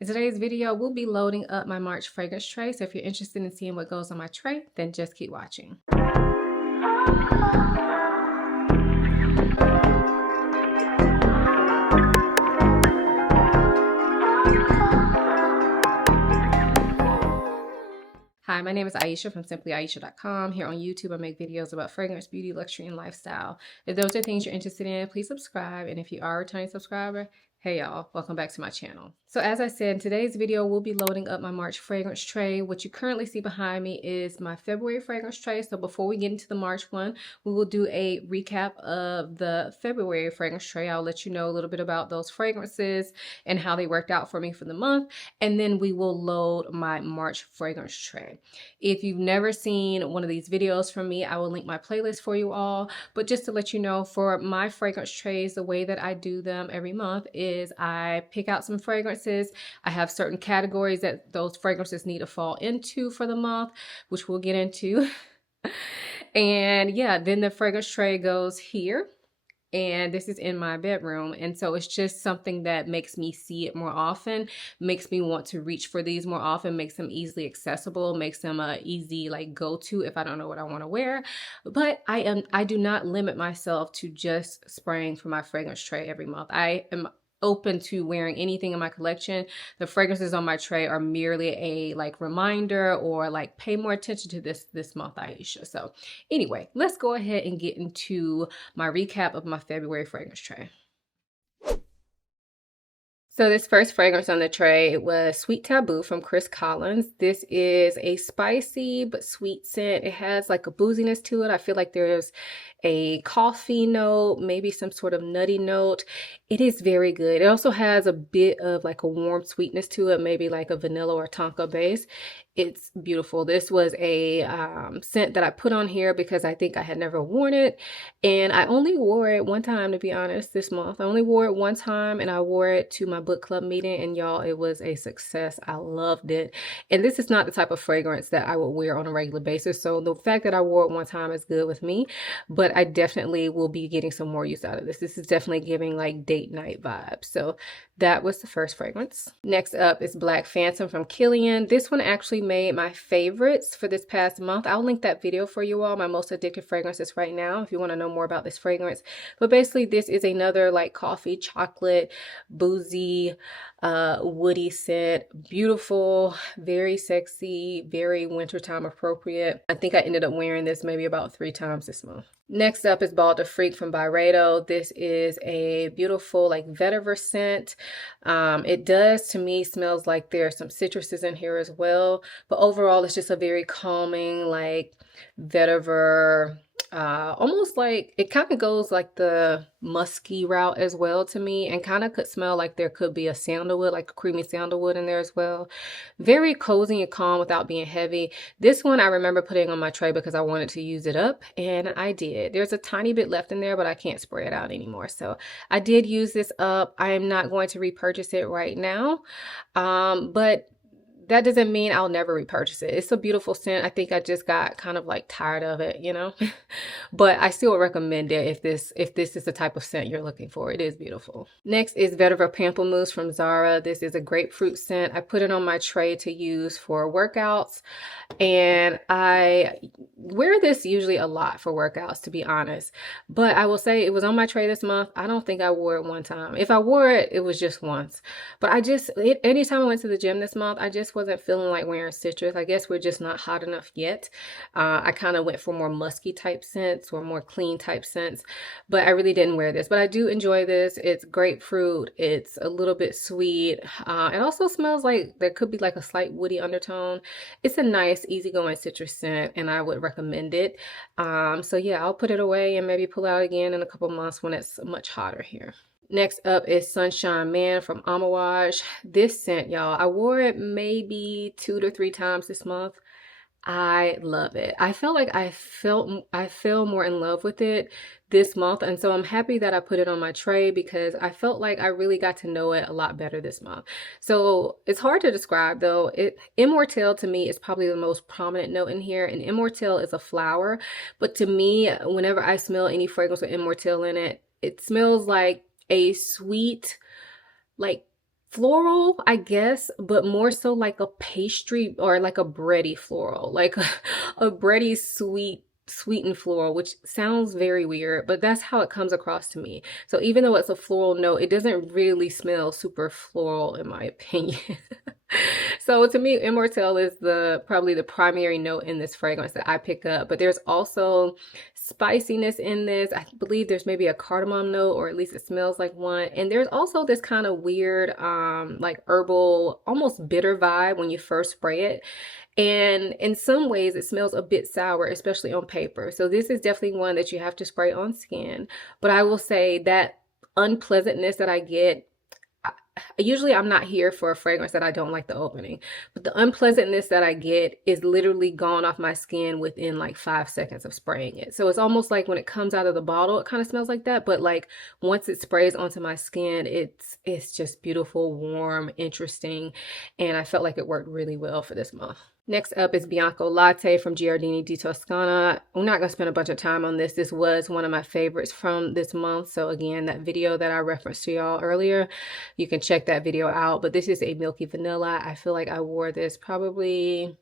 In today's video, we'll be loading up my March fragrance tray, so if you're interested in seeing what goes on my tray, then just keep watching. Hi, my name is Ayesha from simplyayesha.com. Here on YouTube, I make videos about fragrance, beauty, luxury, and lifestyle. If those are things you're interested in, please subscribe. And if you are a returning subscriber, hey y'all, welcome back to my channel. So as I said, in today's video, we'll be loading up my March fragrance tray. What you currently see behind me is my February fragrance tray. So before we get into the March one, we will do a recap of the February fragrance tray. I'll let you know a little bit about those fragrances and how they worked out for me for the month. And then we will load my March fragrance tray. If you've never seen one of these videos from me, I will link my playlist for you all. But just to let you know, for my fragrance trays, the way that I do them every month is I pick out some fragrances. I have certain categories that those fragrances need to fall into for the month, which we'll get into. And yeah, then the fragrance tray goes here. And this is in my bedroom. And so it's just something that makes me see it more often, makes me want to reach for these more often, makes them easily accessible, makes them a easy like go-to if I don't know what I want to wear. But I do not limit myself to just spraying for my fragrance tray every month. I am open to wearing anything in my collection. The fragrances on my tray are merely a like reminder or like pay more attention to this month, Ayesha. So anyway, let's go ahead and get into my recap of my February fragrance tray. So this first fragrance on the tray was Sweet Taboo from Chris Collins. This is a spicy but sweet scent. It has like a booziness to it. I feel like there's a coffee note, maybe some sort of nutty note. It is very good. It also has a bit of like a warm sweetness to it, maybe like a vanilla or tonka base. It's beautiful. This was a scent that I put on here because I think I had never worn it. And I only wore it one time, to be honest, this month. I only wore it one time and I wore it to my book club meeting. And y'all, it was a success. I loved it. And this is not the type of fragrance that I would wear on a regular basis. So the fact that I wore it one time is good with me. But I definitely will be getting some more use out of this. This is definitely giving like date night vibes. So that was the first fragrance. Next up is Black Phantom from Killian. This one actually made my favorites for this past month. I'll link that video for you all, my most addictive fragrances right now, if you want to know more about this fragrance. But basically this is another like coffee, chocolate, boozy, woody scent. Beautiful, very sexy, very wintertime appropriate. I think I ended up wearing this maybe about 3 times this month. Next up is Bald to Freak from Byredo. This is a beautiful like vetiver scent. It does, to me, smells like there's some citruses in here as well. But overall, it's just a very calming like vetiver, almost like it kind of goes like the musky route as well to me, and kind of could smell like there could be a sandalwood, like a creamy sandalwood in there as well. Very cozy and calm without being heavy. This one I remember putting on my tray because I wanted to use it up, and I did. There's a tiny bit left in there, but I can't spray it out anymore. So I did use this up. I am not going to repurchase it right now, but that doesn't mean I'll never repurchase it. It's a beautiful scent. I think I just got kind of like tired of it, you know, but I still recommend it if this is the type of scent you're looking for. It is beautiful. Next is Vetiver Pamplemousse from Zara. This is a grapefruit scent. I put it on my tray to use for workouts, and I wear this usually a lot for workouts, to be honest, but I will say it was on my tray this month. I don't think I wore it one time. If I wore it, it was just once, but anytime I went to the gym this month, I just wasn't feeling like wearing citrus. I guess we're just not hot enough yet. I kind of went for more musky type scents or more clean type scents, but I really didn't wear this. But I do enjoy this. It's grapefruit. It's a little bit sweet. It also smells like there could be like a slight woody undertone. It's a nice, easygoing citrus scent, and I would recommend it. So yeah, I'll put it away and maybe pull out again in a couple months when it's much hotter here. Next up is Sunshine Man from Amouage. This scent, y'all, I wore it maybe 2 to 3 times this month. I love it. I felt like I fell more in love with it this month, and so I'm happy that I put it on my tray because I felt like I really got to know it a lot better this month. So it's hard to describe though. Immortelle to me is probably the most prominent note in here, and Immortelle is a flower, but to me, whenever I smell any fragrance with Immortelle in it, it smells like a sweet, like floral, I guess, but more so like a pastry or like a bready floral, like a bready sweetened floral, which sounds very weird, but that's how it comes across to me. So even though it's a floral note, it doesn't really smell super floral in my opinion. So to me, Immortelle is the probably the primary note in this fragrance that I pick up, but there's also spiciness in this. I believe there's maybe a cardamom note, or at least it smells like one. And there's also this kind of weird like herbal, almost bitter vibe when you first spray it. And in some ways it smells a bit sour, especially on paper. So this is definitely one that you have to spray on skin. But I will say that unpleasantness that I get, usually I'm not here for a fragrance that I don't like the opening, but the unpleasantness that I get is literally gone off my skin within like 5 seconds of spraying it. So it's almost like when it comes out of the bottle, it kind of smells like that. But like once it sprays onto my skin, it's just beautiful, warm, interesting. And I felt like it worked really well for this month. Next up is Bianco Latte from Giardini di Toscana. I'm not going to spend a bunch of time on this. This was one of my favorites from this month. So again, that video that I referenced to y'all earlier, you can check that video out. But this is a milky vanilla. I feel like I wore this probably,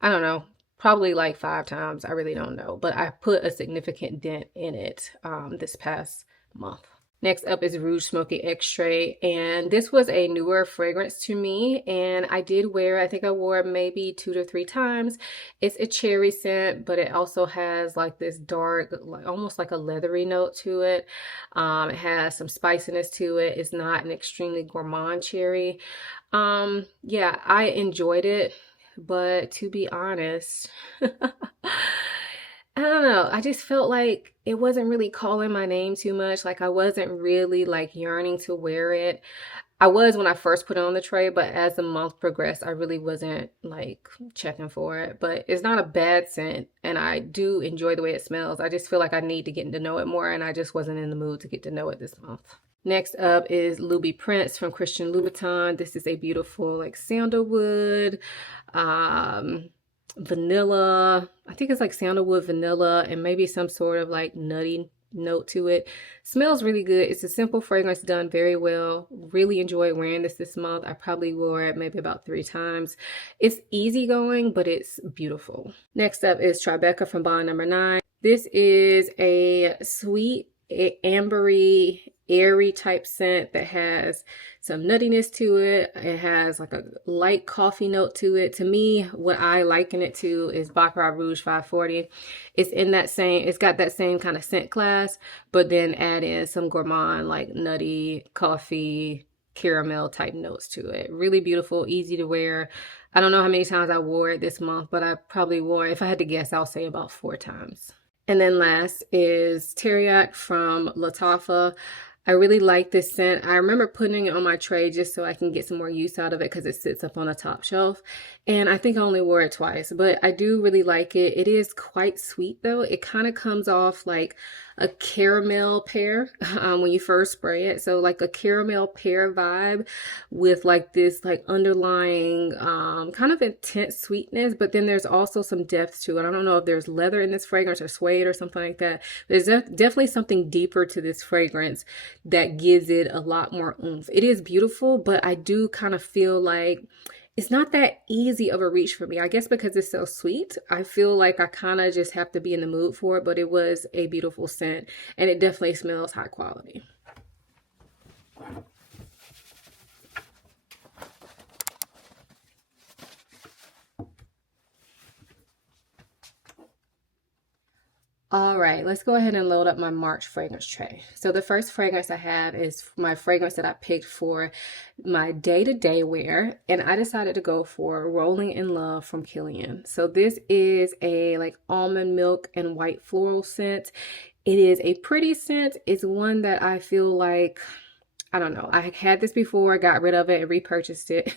I don't know, probably like 5 times. I really don't know. But I put a significant dent in it this past month. Next up is Rouge Smoky Extrait, and this was a newer fragrance to me, and I did wear, I think I wore it maybe 2 to 3 times. It's a cherry scent, but it also has like this dark, like almost like a leathery note to it. It has some spiciness to it. It's not an extremely gourmand cherry. Yeah, I enjoyed it, but to be honest, I don't know. I just felt like it wasn't really calling my name too much. Like I wasn't really like yearning to wear it. I was when I first put it on the tray, but as the month progressed, I really wasn't like checking for it. But it's not a bad scent, and I do enjoy the way it smells. I just feel like I need to get to know it more, and I just wasn't in the mood to get to know it this month. Next up is Louis Prince from Christian Louboutin. This is a beautiful like sandalwood, vanilla. I think it's like sandalwood, vanilla, and maybe some sort of like nutty note to it. Smells really good. It's a simple fragrance done very well. Really enjoyed wearing this month. I probably wore it maybe about 3 times. It's easygoing, but it's beautiful. Next up is Tribeca from Bond Number 9. This is a sweet, ambery, airy type scent that has some nuttiness to it. It has like a light coffee note to it. To me, what I liken it to is Baccarat Rouge 540. It's in that same, it's got that same kind of scent class, but then add in some gourmand, like nutty, coffee, caramel type notes to it. Really beautiful, easy to wear. I don't know how many times I wore it this month, but I probably wore it, if I had to guess, I'll say about 4 times. And then last is Teriyaki from Lattafa. I really like this scent. I remember putting it on my tray just so I can get some more use out of it because it sits up on the top shelf. And I think I only wore it twice, but I do really like it. It is quite sweet though. It kind of comes off like a caramel pear when you first spray it. So like a caramel pear vibe with like this like underlying kind of intense sweetness, but then there's also some depth to it. I don't know if there's leather in this fragrance or suede or something like that. There's definitely something deeper to this fragrance that gives it a lot more oomph. It is beautiful, but I do kind of feel like it's not that easy of a reach for me. I guess because it's so sweet, I feel like I kind of just have to be in the mood for it, but it was a beautiful scent and it definitely smells high quality. All right, let's go ahead and load up my March fragrance tray. So the first fragrance I have is my fragrance that I picked for my day-to-day wear, and I decided to go for Rolling in Love from Kilian. So this is a like almond milk and white floral scent. It is a pretty scent. It's one that I feel like, I don't know, I had this before, I got rid of it and repurchased it.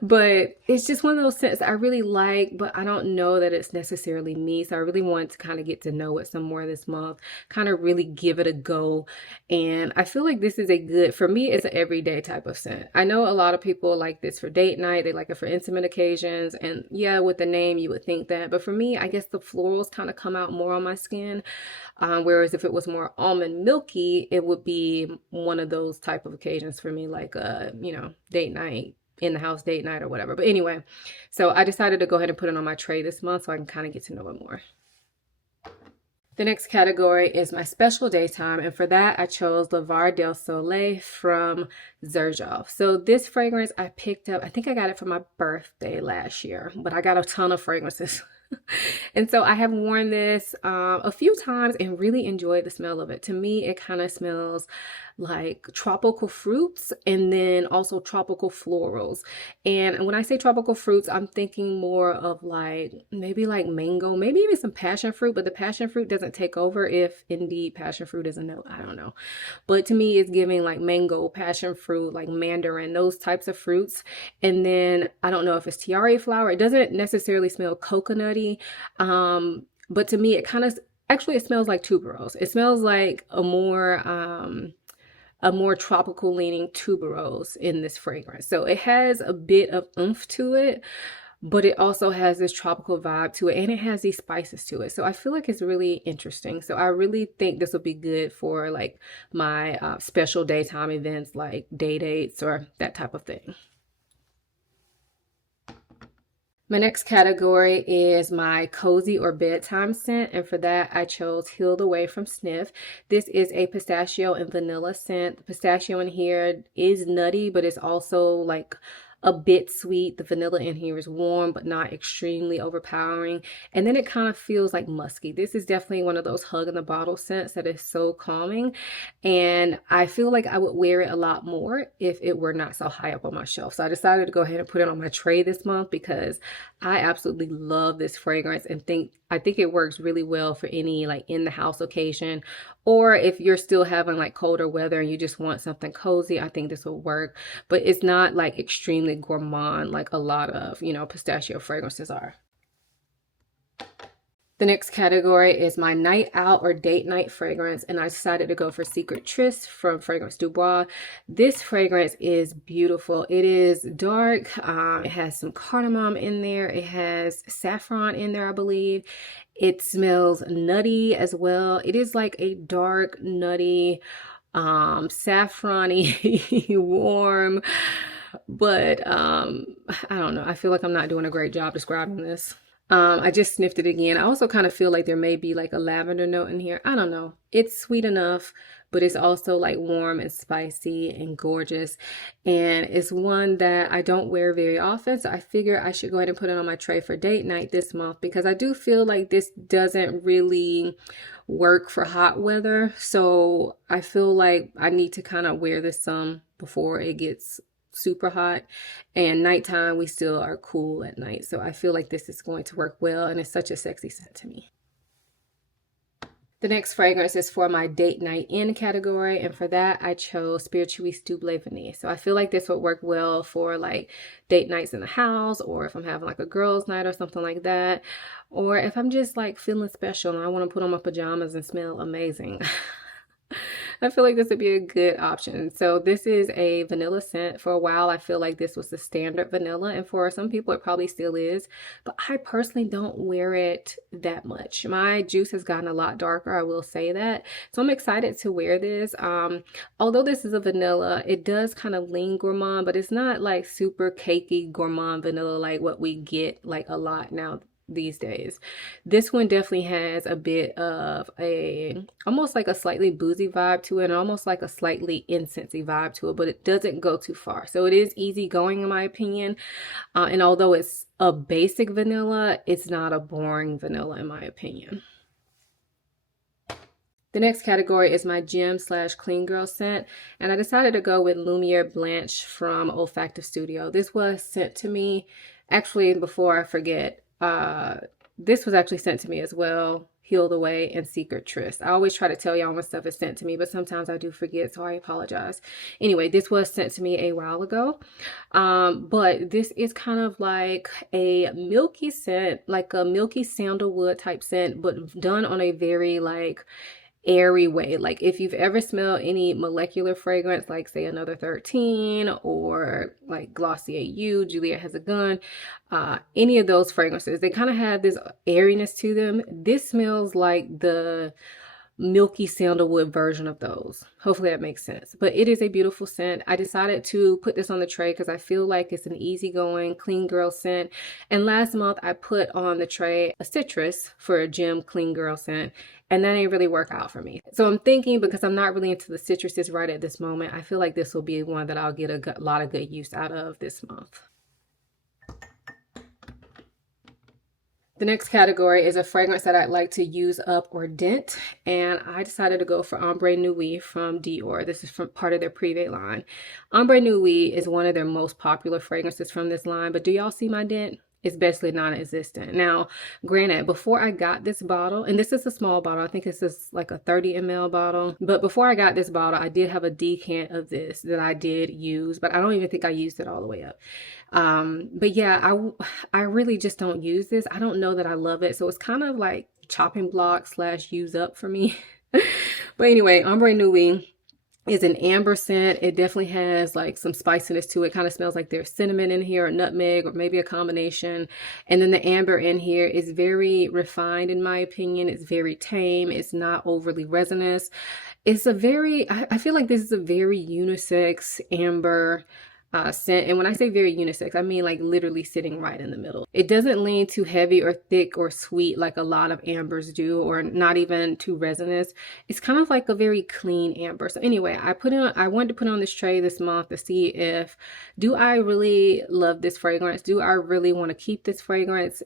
But it's just one of those scents I really like, but I don't know that it's necessarily me. So I really wanted to kind of get to know it some more this month, kind of really give it a go. And I feel like this is a good, for me, it's an everyday type of scent. I know a lot of people like this for date night, they like it for intimate occasions. And yeah, with the name, you would think that. But for me, I guess the florals kind of come out more on my skin. Whereas if it was more almond milky, it would be one of those type of occasions for me, like date night, in the house date night or whatever. But anyway, so I decided to go ahead and put it on my tray this month so I can kind of get to know it more. The next category is my special daytime, and for that I chose Le Var del Soleil from Xerjoff. So this fragrance I picked up, I think I got it for my birthday last year, but I got a ton of fragrances. And so I have worn this a few times and really enjoyed the smell of it. To me, it kind of smells like tropical fruits and then also tropical florals. And when I say tropical fruits, I'm thinking more of like maybe like mango, maybe even some passion fruit, but the passion fruit doesn't take over if indeed passion fruit is a no. I don't know. But to me, it's giving like mango, passion fruit, like mandarin, those types of fruits. And then I don't know if it's tiare flower. It doesn't necessarily smell coconutty. But to me, it kind of, actually it smells like tuberose. It smells like a more tropical leaning tuberose in this fragrance. So it has a bit of oomph to it, but it also has this tropical vibe to it, and it has these spices to it. So I feel like it's really interesting. So I really think this will be good for like my special daytime events, like day dates or that type of thing. My next category is my cozy or bedtime scent, and for that I chose Healed Away from Sniff. This is a pistachio and vanilla scent. The pistachio in here is nutty, but it's also like a bit sweet. The vanilla in here is warm but not extremely overpowering, and then it kind of feels like musky. This is definitely one of those hug in the bottle scents that is so calming, and I feel like I would wear it a lot more if it were not so high up on my shelf. So I decided to go ahead and put it on my tray this month because I absolutely love this fragrance and I think it works really well for any like in the house occasion, or if you're still having like colder weather and you just want something cozy, I think this will work. But it's not like extremely gourmand like a lot of, pistachio fragrances are. The next category is my night out or date night fragrance, and I decided to go for Secret Tryst from Fragrance Du Bois. This fragrance is beautiful. It is dark. It has some cardamom in there. It has saffron in there, I believe. It smells nutty as well. It is like a dark, nutty, saffrony, warm, but I don't know. I feel like I'm not doing a great job describing this. I just sniffed it again. I also kind of feel like there may be like a lavender note in here. I don't know. It's sweet enough, but it's also like warm and spicy and gorgeous. And it's one that I don't wear very often. So I figure I should go ahead and put it on my tray for date night this month because I do feel like this doesn't really work for hot weather. So I feel like I need to kind of wear this some before it gets super hot, and nighttime we still are cool at night. So I feel like this is going to work well, and it's such a sexy scent to me. The next fragrance is for my date night in category, and for that I chose Spirituiste Double Vanille. So I feel like this would work well for like date nights in the house, or if I'm having like a girls night or something like that, or if I'm just like feeling special and I want to put on my pajamas and smell amazing. I feel like this would be a good option. So this is a vanilla scent. For a while, I feel like this was the standard vanilla, and for some people, it probably still is. But I personally don't wear it that much. My juice has gotten a lot darker, I will say that. So I'm excited to wear this. Although this is a vanilla, it does kind of lean gourmand, but it's not like super cakey gourmand vanilla like what we get like a lot now these days. This one definitely has a bit of a almost like a slightly boozy vibe to it, and almost like a slightly incensey vibe to it, but it doesn't go too far. So it is easy going in my opinion, and although it's a basic vanilla, it's not a boring vanilla in my opinion. The next category is my gym slash clean girl scent, and I decided to go with Lumiere Blanche from Olfactive Studio. This was sent to me, actually before I forget, This was actually sent to me as well. Healed Away and Secret Tryst. I always try to tell y'all when stuff is sent to me, but sometimes I do forget, so I apologize. Anyway, this was sent to me a while ago. But this is kind of like a milky scent, like a milky sandalwood type scent, but done on a very like airy way. Like if you've ever smelled any molecular fragrance, like say Another 13 or like Glossier You, Juliet Has a Gun, any of those fragrances, they kind of have this airiness to them. This smells like the milky sandalwood version of those. Hopefully that makes sense. But it is a beautiful scent. I decided to put this on the tray because I feel like it's an easygoing, clean girl scent. And last month I put on the tray a citrus for a gym clean girl scent. And that ain't really work out for me. So I'm thinking, because I'm not really into the citruses right at this moment, I feel like this will be one that I'll get a lot of good use out of this month. The next category is a fragrance that I'd like to use up or dent, and I decided to go for Ombre Nuit from Dior. This is from part of their Privé line. Ombre Nuit is one of their most popular fragrances from this line, but do y'all see my dent? It's basically non-existent. Now, granted, before I got this bottle, and this is a small bottle, I think this is like a 30 ml bottle, but before I got this bottle, I did have a decant of this that I did use, but I don't even think I used it all the way up. But yeah, I really just don't use this. I don't know that I love it, so it's kind of like chopping block / use up for me. But anyway, Ombre Nuit is an amber scent. It definitely has like some spiciness to it. Kind of smells like there's cinnamon in here or nutmeg or maybe a combination. And then the amber in here is very refined in my opinion. It's very tame. It's not overly resinous. It's a very, I feel like this is a very unisex amber scent. And when I say very unisex, I mean like literally sitting right in the middle. It doesn't lean too heavy or thick or sweet like a lot of ambers do, or not even too resinous. It's kind of like a very clean amber. So anyway, I wanted to put on this tray this month to see if, do I really love this fragrance? Do I really want to keep this fragrance?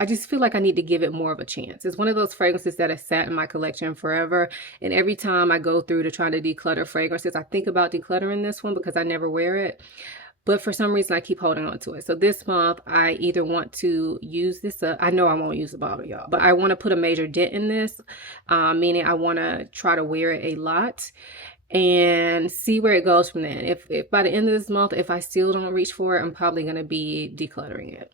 I just feel like I need to give it more of a chance. It's one of those fragrances that has sat in my collection forever. And every time I go through to try to declutter fragrances, I think about decluttering this one because I never wear it. But for some reason, I keep holding on to it. So this month, I either want to use this up. I know I won't use the bottle, y'all. But I want to put a major dent in this, meaning I want to try to wear it a lot and see where it goes from then. If by the end of this month, if I still don't reach for it, I'm probably going to be decluttering it.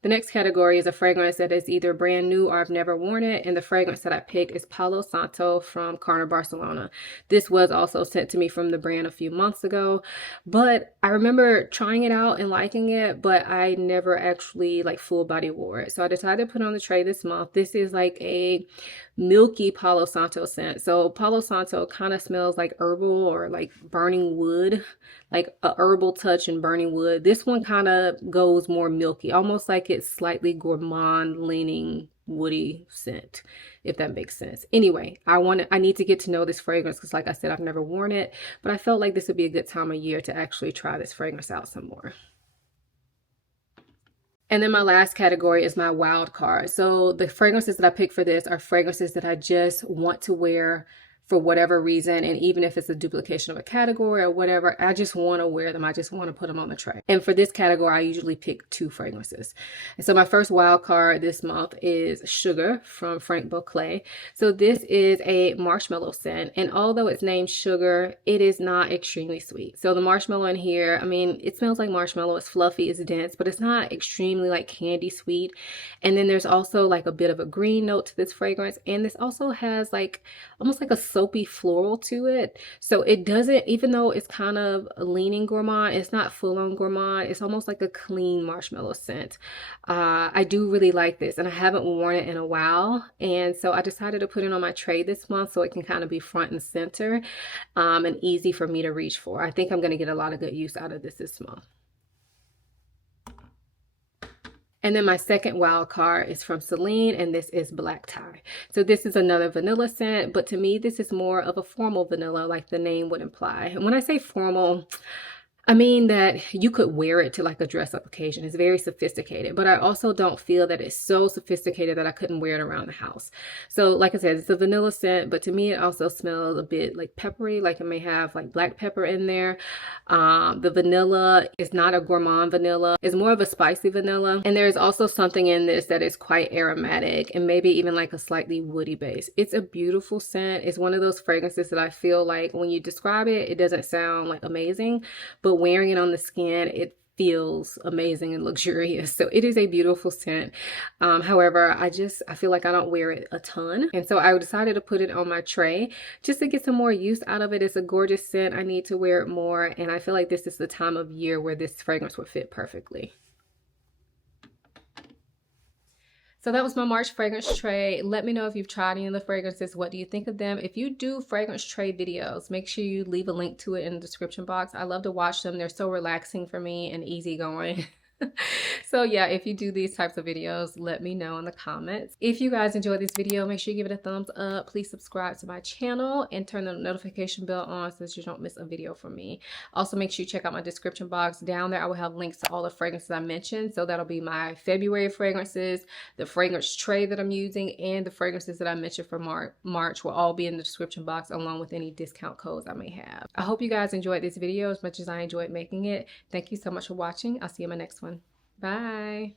The next category is a fragrance that is either brand new or I've never worn it, and the fragrance that I picked is Palo Santo from Carner Barcelona. This was also sent to me from the brand a few months ago, but I remember trying it out and liking it, but I never actually like full body wore it. So I decided to put it on the tray this month. This is like a milky Palo Santo scent. So Palo Santo kind of smells like herbal or like burning wood, like a herbal touch and burning wood. This one kind of goes more milky, almost like it's slightly gourmand leaning woody scent, if that makes sense. Anyway, I need to get to know this fragrance because like I said, I've never worn it, but I felt like this would be a good time of year to actually try this fragrance out some more. And then my last category is my wild card. So the fragrances that I picked for this are fragrances that I just want to wear for whatever reason. And even if it's a duplication of a category or whatever, I just want to wear them. I just want to put them on the tray. And for this category, I usually pick 2 fragrances. And so my first wild card this month is Sugar from Frank Beauclerc. So this is a marshmallow scent. And although it's named Sugar, it is not extremely sweet. So the marshmallow in here, I mean, it smells like marshmallow. It's fluffy, it's dense, but it's not extremely like candy sweet. And then there's also like a bit of a green note to this fragrance. And this also has like almost like a soapy floral to it. So it doesn't, even though it's kind of leaning gourmand, it's not full on gourmand. It's almost like a clean marshmallow scent. I do really like this, and I haven't worn it in a while. And so I decided to put it on my tray this month so it can kind of be front and center and easy for me to reach for. I think I'm going to get a lot of good use out of this month. And then my second wild card is from Celine, and this is Black Tie. So this is another vanilla scent, but to me, this is more of a formal vanilla, like the name would imply. And when I say formal, I mean that you could wear it to like a dress up occasion. It's very sophisticated, but I also don't feel that it's so sophisticated that I couldn't wear it around the house. So like I said, it's a vanilla scent, but to me it also smells a bit like peppery, like it may have like black pepper in there. The vanilla is not a gourmand vanilla. It's more of a spicy vanilla. And there's also something in this that is quite aromatic and maybe even like a slightly woody base. It's a beautiful scent. It's one of those fragrances that I feel like when you describe it, it doesn't sound like amazing, but wearing it on the skin, it feels amazing and luxurious. So it is a beautiful scent. However, I feel like I don't wear it a ton. And so I decided to put it on my tray just to get some more use out of it. It's a gorgeous scent. I need to wear it more. And I feel like this is the time of year where this fragrance would fit perfectly. So that was my March fragrance tray. Let me know if you've tried any of the fragrances. What do you think of them? If you do fragrance tray videos, make sure you leave a link to it in the description box. I love to watch them. They're so relaxing for me and easygoing. So yeah, if you do these types of videos, let me know in the comments. If you guys enjoyed this video, make sure you give it a thumbs up. Please subscribe to my channel and turn the notification bell on so that you don't miss a video from me. Also, make sure you check out my description box. Down there, I will have links to all the fragrances I mentioned. So that'll be my February fragrances, the fragrance tray that I'm using, and the fragrances that I mentioned for March will all be in the description box along with any discount codes I may have. I hope you guys enjoyed this video as much as I enjoyed making it. Thank you so much for watching. I'll see you in my next one. Bye.